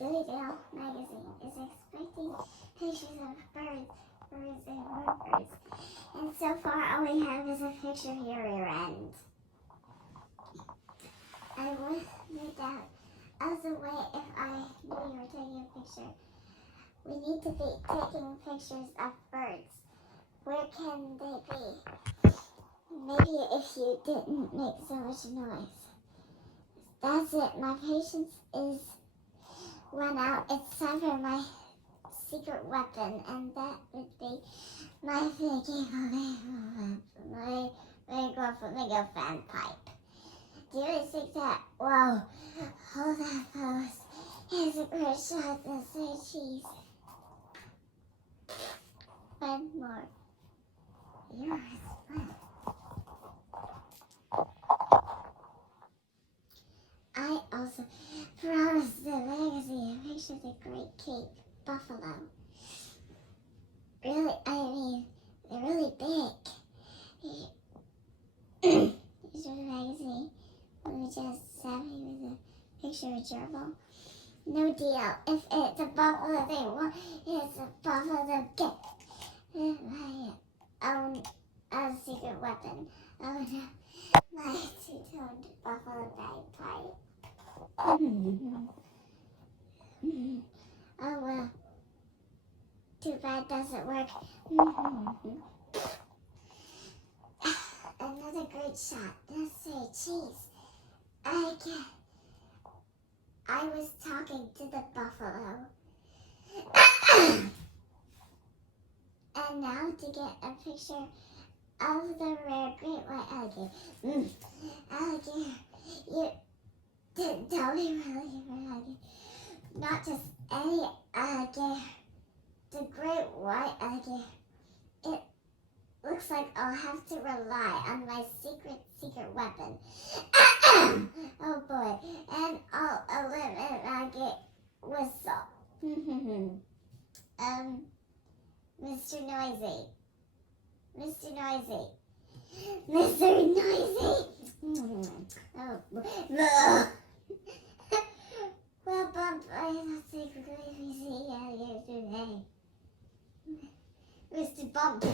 Daily magazine is expecting pictures of birds and workers. And so far, all we have is a picture here rear end. I would no doubt as a way if I knew you were taking a picture. We need to be taking pictures of birds. Where can they be? Maybe if you didn't make so much noise. That's it. My patience is run out. It's time for my secret weapon, and that would be my flamingo fan pipe. Do you really think that? Whoa, hold that pose. Here's a great shot. Let's say cheese. One more. Yours. I also promised the magazine a picture of the Great Cape Buffalo. Really, I mean, they're really big. Here's the magazine. Let me just have you with a picture of a gerbil. No deal. If it's a buffalo they want, it's a buffalo get. My own secret weapon. Oh no. My two-toned buffalo bagpipe. Oh well. Too bad doesn't work. Another great shot. Let's say cheese. I was talking to the buffalo. And now to get a picture of the rare great white alligator. Alligator, you didn't tell me really you were alligator. Not just any alligator. The great white alligator. It looks like I'll have to rely on my secret weapon. Oh boy. And I'll eliminate alligator whistle. Mr. Noisy. Mr. Noisy. Mr. Noisy. Oh. Well, Bump, I don't think we're going to see alligator today. Mr. Bump.